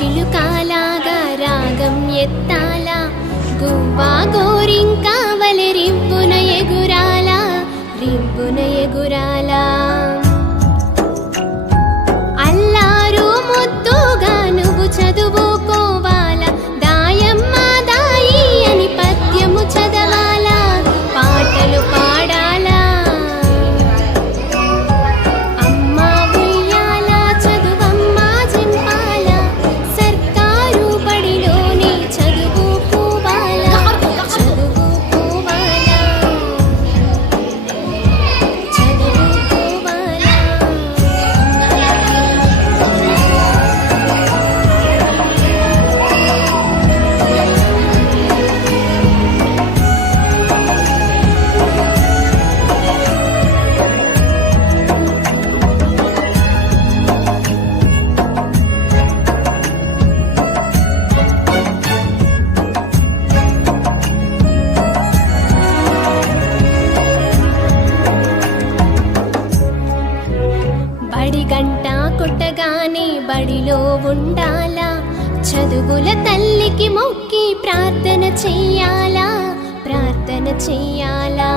చిలుకాలాగా రాగం ఎత్తాలా, గువ్వా గోరింకావలె రివ్వున ఎగురాలా, రివ్వున ఎగురాలా. అల్లారు ముద్దుగా నువ్వు చదువుకోవాలా, దాయమ్మ దాయి అని పద్యము చదవాలా, పాటలు పాడాలా. అమ్మ ఉయ్యాల చదువమ్మ జింపాల, సర్కారు బడిలోనే చదువుకోవాలా, చదువుకోవాలా, చదువుకోవాలా. బడి గంట కొట్టగానే బడిలో ఉండాలా, చదువుల తల్లికి మొక్కి ప్రార్థన చెయ్యాలా, ప్రార్థన చెయ్యాలా.